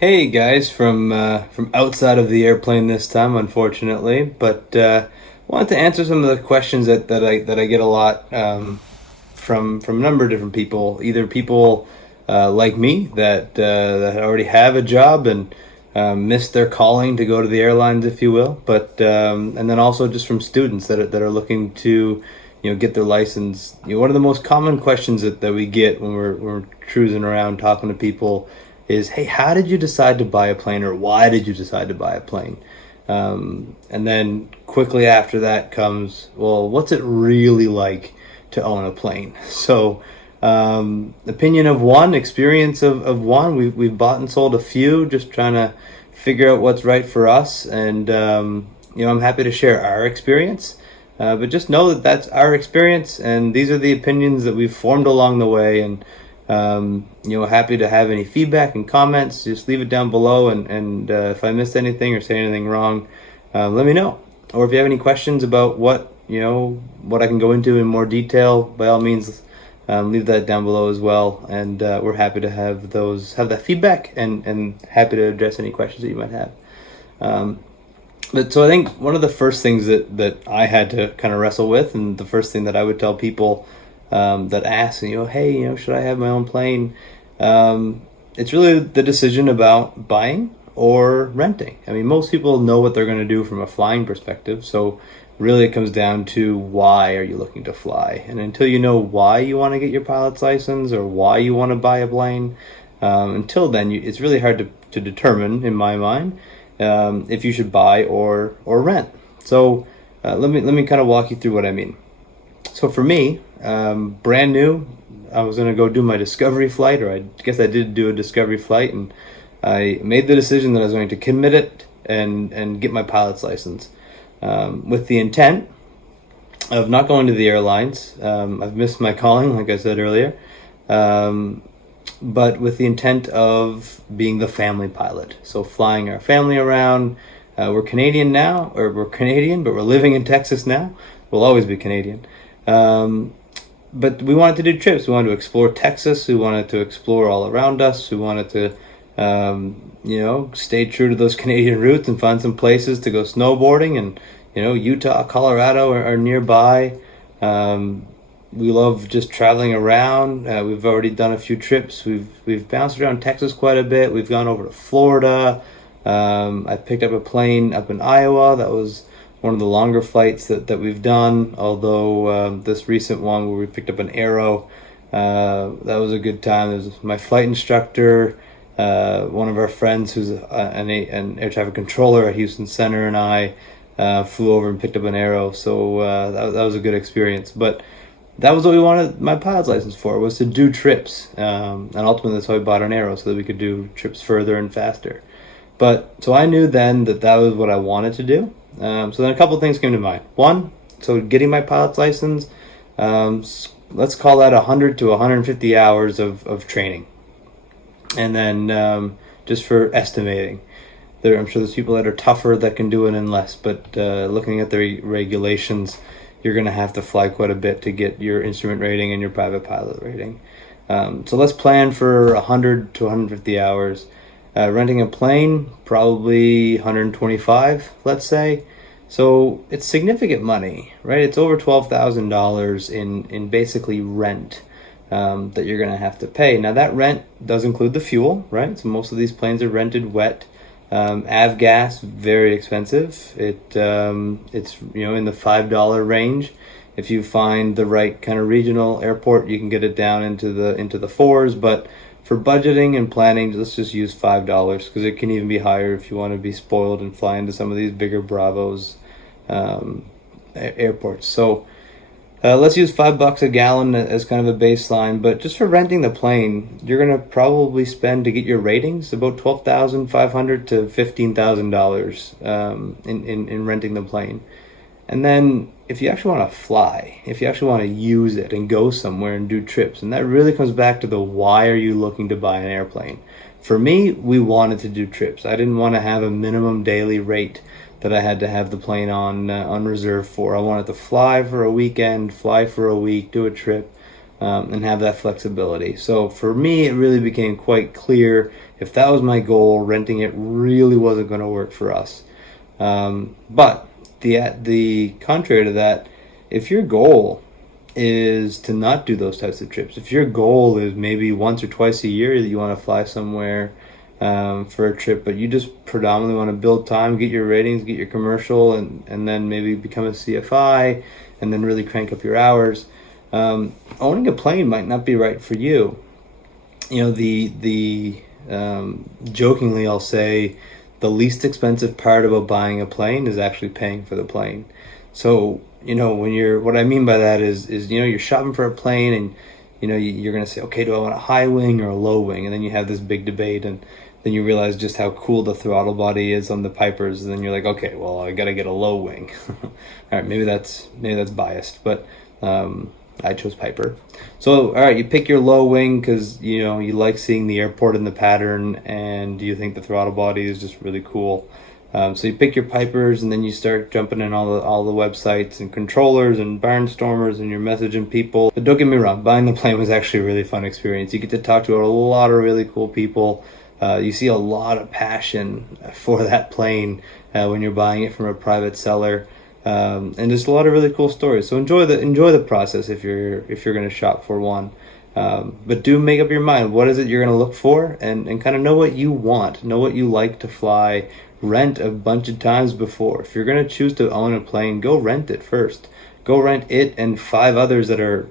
Hey guys, from outside of the airplane this time, unfortunately, but wanted to answer some of the questions that I get a lot from a number of different people. Either people like me that already have a job and missed their calling to go to the airlines, if you will, but and then also just from students that are looking to get their license. One of the most common questions that we get when we're cruising around talking to people is, hey, how did you decide to buy a plane, or why did you decide to buy a plane? And then quickly after that comes, well, what's it really like to own a plane? So, opinion of one, experience of one. We've bought and sold a few, just trying to figure out what's right for us. And I'm happy to share our experience. But just know that that's our experience, and these are the opinions that we've formed along the way. And happy to have any feedback and comments. Just leave it down below, and if I missed anything or say anything wrong, let me know. Or if you have any questions about what I can go into in more detail, by all means, leave that down below as well. And we're happy to have that feedback, and happy to address any questions that you might have. But so I think one of the first things that I had to kind of wrestle with, and the first thing that I would tell people that ask, hey, should I have my own plane? It's really the decision about buying or renting. I mean, most people know what they're going to do from a flying perspective. So really it comes down to, why are you looking to fly? And until you know why you want to get your pilot's license or why you want to buy a plane, until then, it's really hard to determine, in my mind, if you should buy or rent. So let me kind of walk you through what I mean. So for me, brand new, I was going to go do my discovery flight, or I guess I did do a discovery flight, and I made the decision that I was going to commit it and get my pilot's license, with the intent of not going to the airlines. I've missed my calling, like I said earlier, but with the intent of being the family pilot. So flying our family around. We're Canadian now, or we're Canadian, but we're living in Texas now. We'll always be Canadian. But we wanted to do trips. We wanted to explore Texas. We wanted to explore all around us. We wanted to, stay true to those Canadian roots and find some places to go snowboarding. And, Utah, Colorado are nearby. We love just traveling around. We've already done a few trips. We've bounced around Texas quite a bit. We've gone over to Florida. I picked up a plane up in Iowa. That was one of the longer flights that we've done, although this recent one where we picked up an Aero, that was a good time. It was my flight instructor, one of our friends who's an air traffic controller at Houston Center, and I flew over and picked up an Aero, so that was a good experience. But that was what we wanted my pilot's license for, was to do trips, and ultimately that's why we bought an Aero, so that we could do trips further and faster. But so I knew then that was what I wanted to do. So then a couple of things came to mind. One, so getting my pilot's license, let's call that 100 to 150 hours of training. And then just for estimating. I'm sure there's people that are tougher that can do it in less, but looking at the regulations, you're going to have to fly quite a bit to get your instrument rating and your private pilot rating. So let's plan for 100 to 150 hours. Renting a plane, probably 125, let's say. So it's significant money, right? It's over $12,000 in basically rent that you're going to have to pay. Now that rent does include the fuel, right? So most of these planes are rented wet. Avgas, very expensive. It's in the $5 range. If you find the right kind of regional airport, you can get it down into the fours, but for budgeting and planning, let's just use $5, because it can even be higher if you want to be spoiled and fly into some of these bigger Bravos airports. So let's use $5 a gallon as kind of a baseline. But just for renting the plane, you're going to probably spend, to get your ratings, about $12,500 to $15,000 in renting the plane. And then if you actually want to fly, if you actually want to use it and go somewhere and do trips, and that really comes back to the, why are you looking to buy an airplane? For me, we wanted to do trips. I didn't want to have a minimum daily rate that I had to have the plane on reserve for. I wanted to fly for a weekend, fly for a week, do a trip. and have that flexibility. So for me, it really became quite clear if that was my goal, renting it really wasn't going to work for us. But the contrary to that, if your goal is to not do those types of trips, if your goal is maybe once or twice a year that you want to fly somewhere for a trip, but you just predominantly want to build time, get your ratings, get your commercial, and then maybe become a CFI, and then really crank up your hours, owning a plane might not be right for you. You know, the jokingly I'll say the least expensive part about buying a plane is actually paying for the plane. So, you know, what I mean by that is you know, you're shopping for a plane, and you know, you're going to say, okay, do I want a high wing or a low wing? And then you have this big debate, and then you realize just how cool the throttle body is on the Pipers, and then you're like, okay, well, I got to get a low wing. All right, maybe that's biased, but I chose Piper. So, all right, you pick your low wing because, you know, you like seeing the airport in the pattern, and you think the throttle body is just really cool. So you pick your Pipers, and then you start jumping in all the websites and controllers and barnstormers, and you're messaging people. But don't get me wrong, buying the plane was actually a really fun experience. You get to talk to a lot of really cool people. You see a lot of passion for that plane when you're buying it from a private seller. And there's a lot of really cool stories. So enjoy the process if you're going to shop for one. But do make up your mind. What is it you're going to look for, and kind of know what you want, know what you like to fly. Rent a bunch of times before. If you're going to choose to own a plane, go rent it first. Go rent it and 5 others that are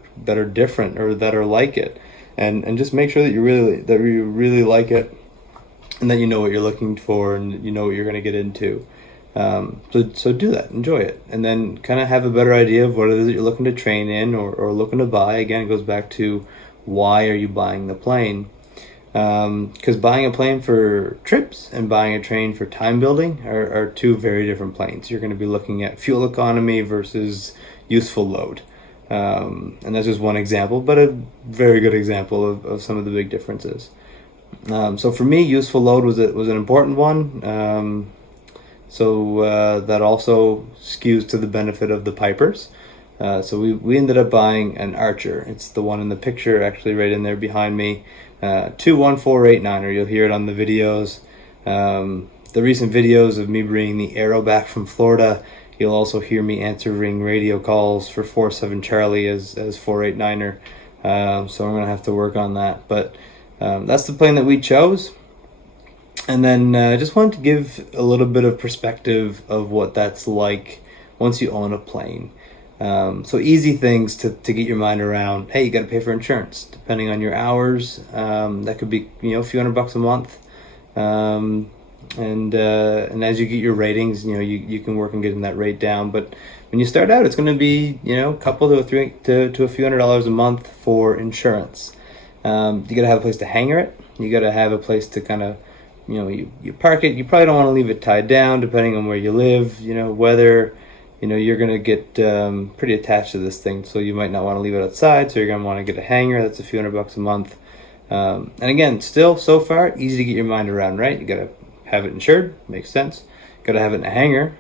different or that are like it, and just make sure that you really like it, and that you know what you're looking for, and you know what you're going to get into. So do that, enjoy it, and then kind of have a better idea of what it is that you're looking to train in or looking to buy. Again, it goes back to why are you buying the plane? Because buying a plane for trips and buying a plane for time building are 2 very different planes. You're going to be looking at fuel economy versus useful load. And that's just one example, but a very good example of some of the big differences. So for me, useful load was an important one. So that also skews to the benefit of the Pipers. So we ended up buying an Archer. It's the one in the picture, actually right in there behind me. 21489er. You'll hear it on the videos. The recent videos of me bringing the Aero back from Florida. You'll also hear me answering radio calls for 47 Charlie as 489er. So I'm gonna have to work on that. But that's the plane that we chose. And then I just wanted to give a little bit of perspective of what that's like once you own a plane. So easy things to get your mind around. Hey, you got to pay for insurance depending on your hours. That could be, you know, a few $100 a month. And as you get your ratings, you know, you can work on getting that rate down. But when you start out, it's going to be, you know, a couple to a few $100 a month for insurance. You got to have a place to hangar it. You got to have a place to kind of, you know, you park it. You probably don't want to leave it tied down depending on where you live, you know, weather. You know, you're going to get pretty attached to this thing, so you might not want to leave it outside, so you're going to want to get a hanger. That's a few $100 a month. And again, still, so far, easy to get your mind around, right? You got to have it insured. Makes sense. Got to have it in a hanger.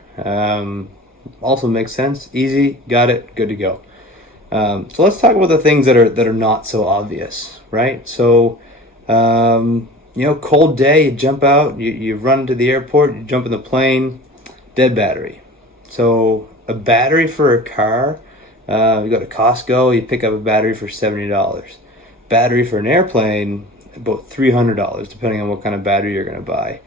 Also makes sense. Easy. Got it. Good to go. So let's talk about the things that are not so obvious, right? So, you know, cold day, you jump out, you run to the airport, you jump in the plane, dead battery. So a battery for a car, you go to Costco, you pick up a battery for $70. Battery for an airplane, about $300, depending on what kind of battery you're going to buy.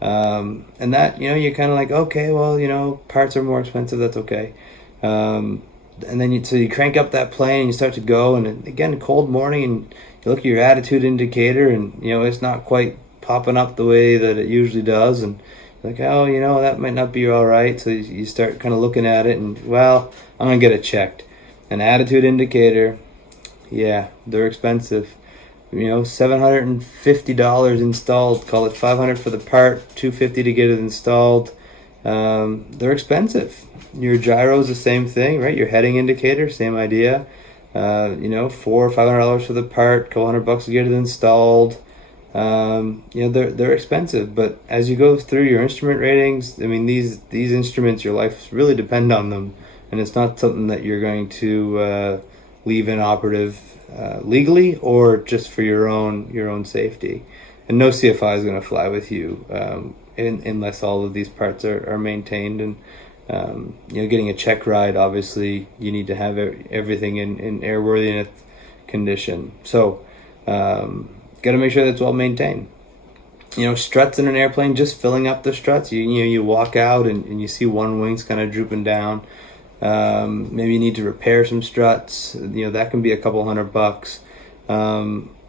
And that, you know, you're kind of like, okay, well, you know, parts are more expensive, that's okay. And then you crank up that plane and you start to go, and again, cold morning, and you look at your attitude indicator, and, you know, it's not quite popping up the way that it usually does, and like, oh, you know, that might not be all right. So you start kind of looking at it, and, well, I'm going to get it checked. An attitude indicator, yeah, they're expensive. You know, $750 installed, call it $500 for the part, $250 to get it installed. They're expensive. Your gyro is the same thing, right? Your heading indicator, same idea. You know, $400 or $500 for the part, couple $100 to get it installed. You know, they're expensive, but as you go through your instrument ratings, I mean, these instruments, your life really depend on them, and it's not something that you're going to leave inoperative legally or just for your own safety. And no CFI is going to fly with you unless all of these parts are maintained. And getting a check ride, obviously you need to have everything in airworthiness condition. So got to make sure that's well maintained. Struts in an airplane, just filling up the struts. You walk out and you see one wing's kind of drooping down. Maybe you need to repair some struts. That can be a couple $100.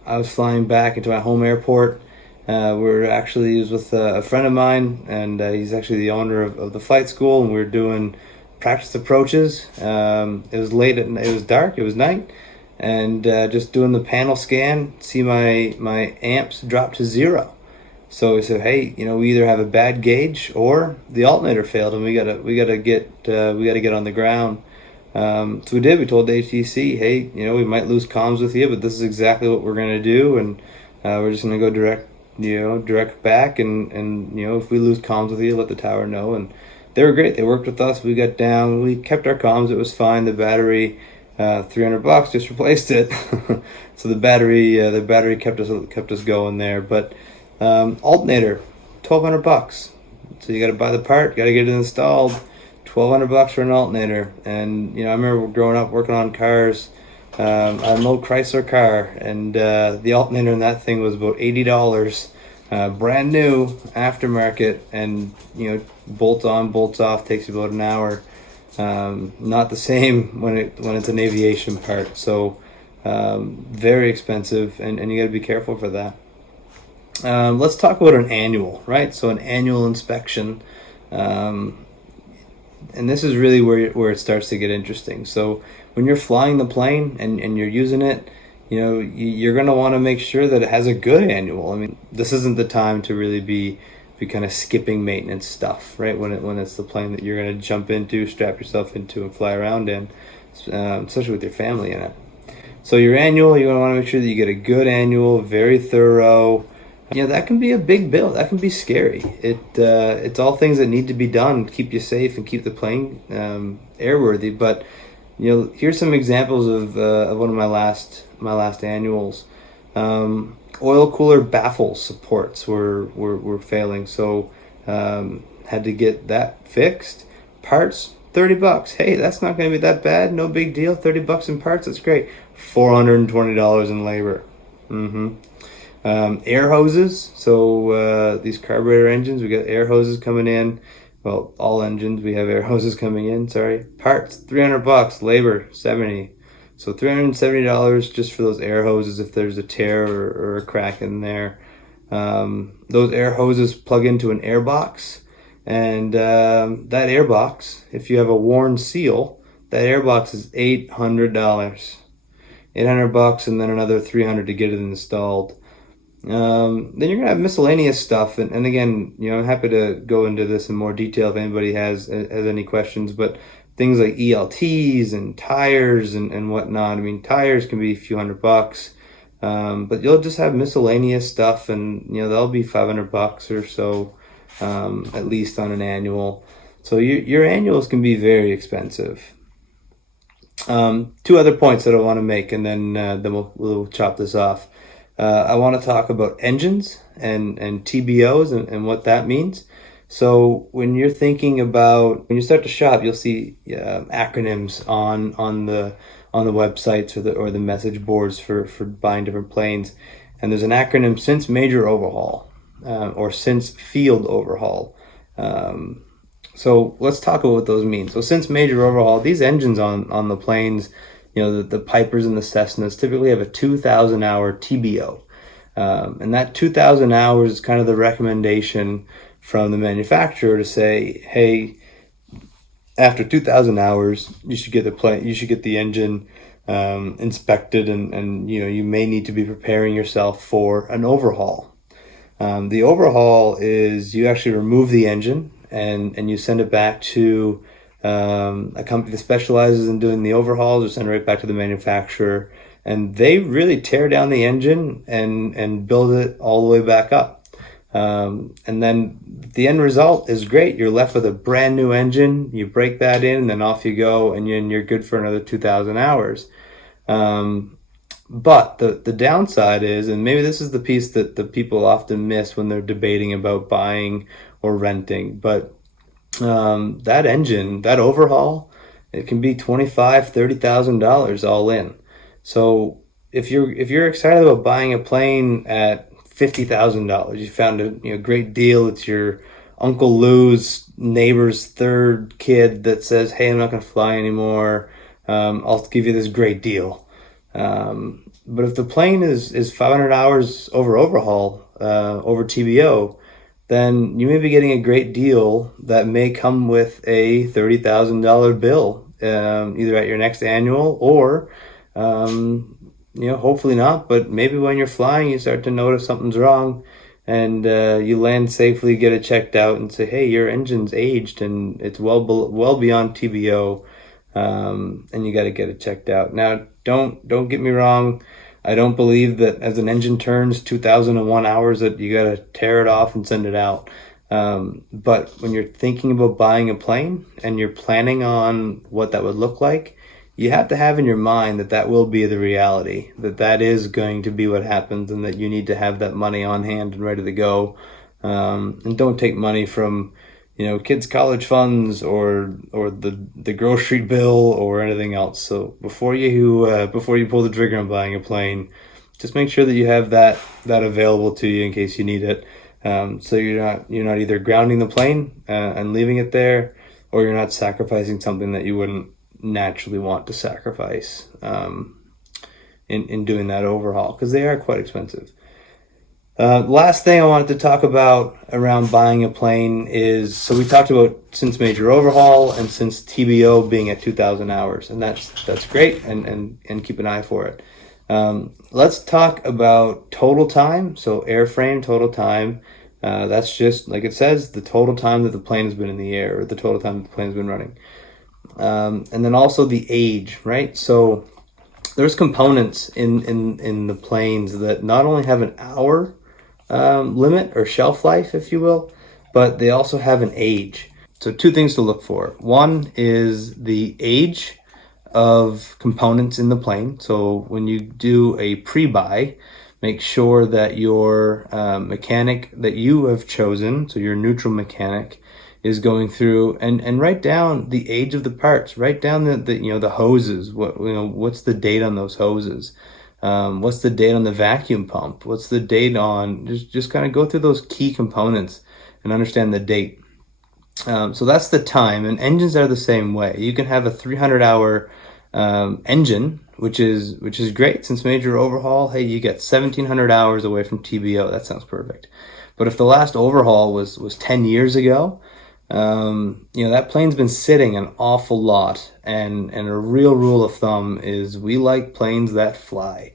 I was flying back into my home airport. It was with a friend of mine, and he's actually the owner of the flight school, and we were doing practice approaches. It was late it was dark, it was night, and just doing the panel scan, see my amps drop to 0. So we said, hey, we either have a bad gauge or the alternator failed, and we gotta get on the ground. So we did. We told the ATC, hey, we might lose comms with you, but this is exactly what we're gonna do, and we're just gonna go direct back, and if we lose comms with you, let the tower know. And they were great. They worked with us. We got down. We kept our comms. It was fine. The battery, $300, just replaced it. So the battery kept us going there, but. Alternator, $1,200. So you got to buy the part, got to get it installed. $1,200 for an alternator. And I remember growing up working on cars. I had an old Chrysler car, and the alternator in that thing was about $80. Brand new, aftermarket, and bolts on, bolts off takes about an hour. Not the same when it's an aviation part. So very expensive, and you got to be careful for that. Let's talk about an annual, right? So an annual inspection, and this is really where it starts to get interesting. So when you're flying the plane and you're using it, you're going to want to make sure that it has a good annual. I mean, this isn't the time to really be kind of skipping maintenance stuff, right? When it's the plane that you're going to jump into, strap yourself into, and fly around in, especially with your family in it. So your annual, you're going to want to make sure that you get a good annual, very thorough. That can be a big bill. That can be scary. It's all things that need to be done to keep you safe and keep the plane airworthy. But here's some examples of one of my last annuals. Oil cooler baffle supports were failing, so had to get that fixed. Parts, $30. Hey, that's not going to be that bad. No big deal. $30 in parts. That's great. $420 in labor. Air hoses. So these carburetor engines, we got air hoses coming in. Well, all engines, we have air hoses coming in. Sorry. Parts, $300. Labor, $70. So $370 just for those air hoses if there's a tear or a crack in there. Those air hoses plug into an air box, and that air box, if you have a worn seal, that air box is $800. $800, and then another $300 to get it installed. Then you're gonna have miscellaneous stuff, and again, I'm happy to go into this in more detail if anybody has any questions. But things like ELTs and tires and whatnot. I mean, tires can be a few $100, but you'll just have miscellaneous stuff, and that'll be $500 or so, at least on an annual. So your annuals can be very expensive. Two other points that I want to make, and then we'll chop this off. I want to talk about engines and TBOs and what that means. So when you're thinking about, when you start to shop, you'll see acronyms on the websites or the message boards for buying different planes. And there's an acronym since major overhaul, or since field overhaul. So let's talk about what those mean. So since major overhaul, these engines on the planes, the Pipers and the Cessnas typically have a 2,000 hour TBO. And that 2,000 hours is kind of the recommendation from the manufacturer to say, hey, after 2,000 hours, you should get the engine inspected, and you may need to be preparing yourself for an overhaul. The overhaul is you actually remove the engine and you send it back to a company that specializes in doing the overhauls, or send it right back to the manufacturer, and they really tear down the engine and build it all the way back up. And then the end result is great. You're left with a brand new engine. You break that in, and then off you go, and you're good for another 2,000 hours. But the downside is, and maybe this is the piece that the people often miss when they're debating about buying or renting, but that engine, that overhaul, it can be $25,000-$30,000 all in. So if you're excited about buying a plane at $50,000, you found a great deal. It's your Uncle Lou's neighbor's third kid that says, "Hey, I'm not going to fly anymore. I'll give you this great deal." But if the plane is 500 hours over overhaul, over TBO, then you may be getting a great deal that may come with a $30,000 bill, either at your next annual or, hopefully not, but maybe when you're flying, you start to notice something's wrong and you land safely, get it checked out, and say, "Hey, your engine's aged and it's well beyond TBO, and you got to get it checked out." Now, don't get me wrong. I don't believe that as an engine turns 2001 hours that you got to tear it off and send it out. But when you're thinking about buying a plane and you're planning on what that would look like, you have to have in your mind that that will be the reality, that that is going to be what happens, and that you need to have that money on hand and ready to go. And don't take money from, kids' college funds or the grocery bill or anything else. So before you pull the trigger on buying a plane, just make sure that you have that available to you in case you need it. So you're not either grounding the plane and leaving it there, or you're not sacrificing something that you wouldn't naturally want to sacrifice in doing that overhaul, because they are quite expensive. Last thing I wanted to talk about around buying a plane is, so we talked about since major overhaul and since TBO being at 2,000 hours, and that's great, and keep an eye for it. Let's talk about total time. So airframe total time, that's just like it says, the total time that the plane has been in the air, or the total time that the plane has been running. And then also the age, right? So there's components in the planes that not only have an hour limit or shelf life, if you will, but they also have an age. So two things to look for. One is the age of components in the plane. So when you do a pre-buy, make sure that your mechanic that you have chosen, so your neutral mechanic, is going through and write down the age of the parts. Write down the hoses. What's the date on those hoses? What's the date on the vacuum pump? What's the date on, just kind of go through those key components and understand the date. So that's the time, and engines are the same way. You can have a 300-hour engine, which is great. Since major overhaul, hey, you get 1,700 hours away from TBO. That sounds perfect. But if the last overhaul was 10 years ago, that plane's been sitting an awful lot, and a real rule of thumb is we like planes that fly.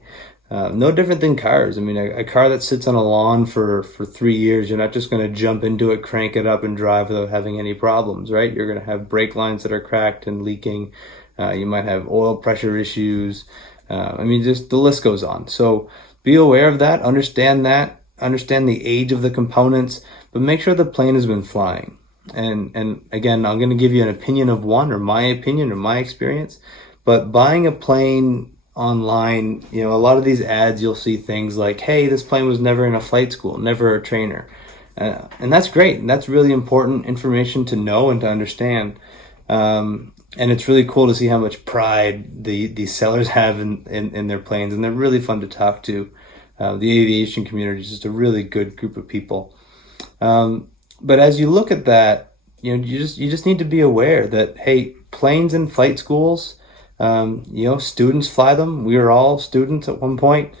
No different than cars. I mean, a car that sits on a lawn for 3 years, you're not just going to jump into it, crank it up, and drive without having any problems, right? You're going to have brake lines that are cracked and leaking. You might have oil pressure issues. Just the list goes on. So be aware of that, understand the age of the components, but make sure the plane has been flying. And again, I'm going to give you an opinion of one, or my opinion or my experience, but buying a plane online, a lot of these ads, you'll see things like, "Hey, this plane was never in a flight school, never a trainer." And that's great. And that's really important information to know and to understand. And it's really cool to see how much pride these sellers have in their planes. And they're really fun to talk to. The aviation community is just a really good group of people. But as you look at that, you just need to be aware that, hey, planes in flight schools, students fly them. We were all students at one point.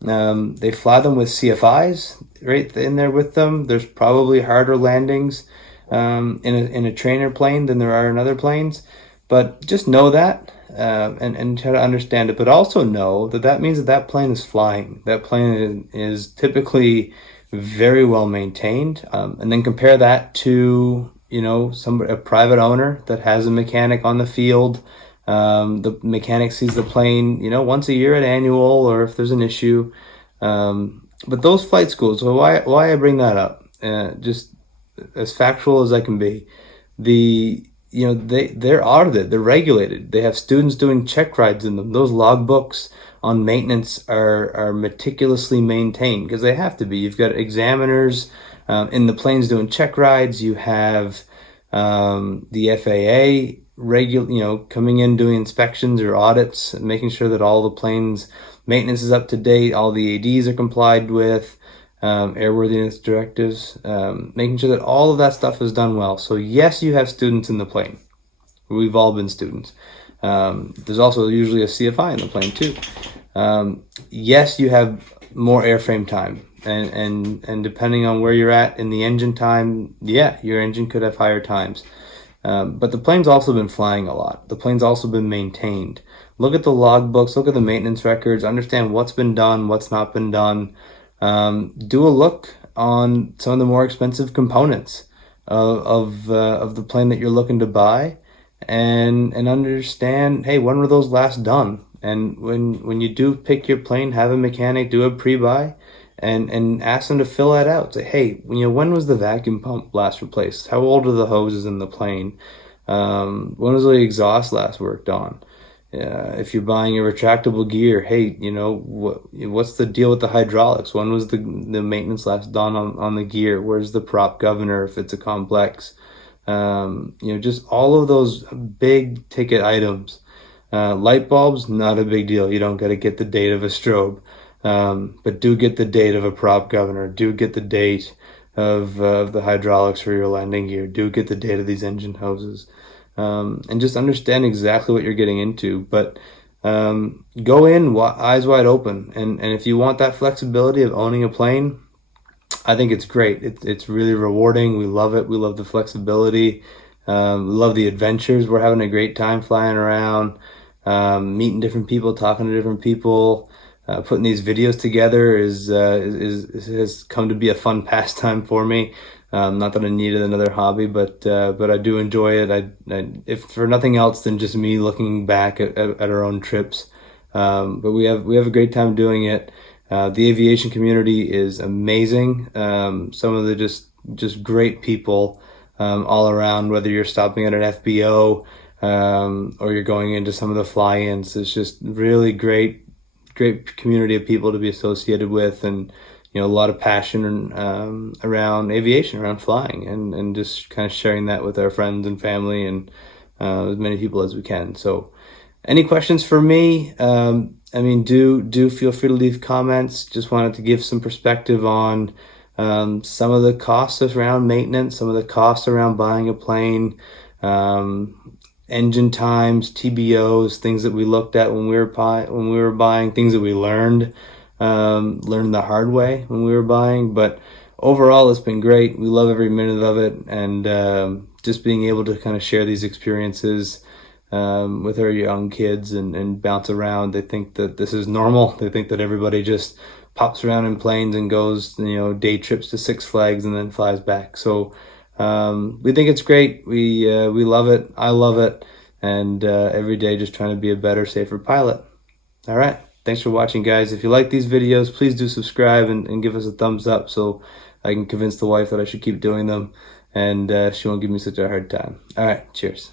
They fly them with CFIs right in there with them. There's probably harder landings in a trainer plane than there are in other planes. But just know that and try to understand it. But also know that means that plane is flying. That plane is typically very well maintained, and then compare that to a private owner that has a mechanic on the field. The mechanic sees the plane once a year at annual, or if there's an issue. But those flight schools, so why I bring that up, just as factual as I can be, they're audited, they're regulated. They have students doing check rides in them. Those logbooks on maintenance are meticulously maintained because they have to be. You've got examiners in the planes doing check rides. You have the FAA coming in doing inspections or audits, making sure that all the planes maintenance is up to date, all the ADs are complied with, airworthiness directives, making sure that all of that stuff is done well. So yes, you have students in the plane. We've all been students. There's also usually a CFI in the plane too. Yes, you have more airframe time, and depending on where you're at in the engine time, yeah, your engine could have higher times. But the plane's also been flying a lot. The plane's also been maintained. Look at the logbooks, look at the maintenance records, understand what's been done, what's not been done. Do a look on some of the more expensive components of the plane that you're looking to buy, and understand, hey, when were those last done? And when you do pick your plane, have a mechanic do a pre-buy and ask them to fill that out. Say, hey, when was the vacuum pump last replaced? How old are the hoses in the plane? When was the exhaust last worked on? If you're buying a retractable gear, hey, what's the deal with the hydraulics? When was the maintenance last done on the gear? Where's the prop governor if it's a complex? Just all of those big ticket items. Light bulbs, not a big deal. You don't got to get the date of a strobe. But do get the date of a prop governor. Do get the date of the hydraulics for your landing gear. Do get the date of these engine hoses. And just understand exactly what you're getting into. But go in eyes wide open. And if you want that flexibility of owning a plane, I think it's great. It's really rewarding. We love it. We love the flexibility. We love the adventures. We're having a great time flying around, meeting different people, talking to different people. Putting these videos together has come to be a fun pastime for me. Not that I needed another hobby, but I do enjoy it. I if for nothing else than just me looking back at our own trips. But we have a great time doing it. The aviation community is amazing. Some of the just great people all around. Whether you're stopping at an FBO or you're going into some of the fly-ins, it's just really great community of people to be associated with, and a lot of passion around aviation, around flying, and just kind of sharing that with our friends and family and as many people as we can. So any questions for me? Do feel free to leave comments. Just wanted to give some perspective on some of the costs around maintenance, some of the costs around buying a plane, engine times, TBOs, things that we looked at when we were buying, things that we learned the hard way when we were buying. But overall, it's been great. We love every minute of it, and just being able to kind of share these experiences with our young kids and bounce around. They think that this is normal. They think that everybody just pops around in planes and goes, day trips to Six Flags and then flies back. So we think it's great. We love it. I love it. And every day just trying to be a better, safer pilot. All right. Thanks for watching, guys. If you like these videos, please do subscribe and give us a thumbs up so I can convince the wife that I should keep doing them, and she won't give me such a hard time. All right. Cheers.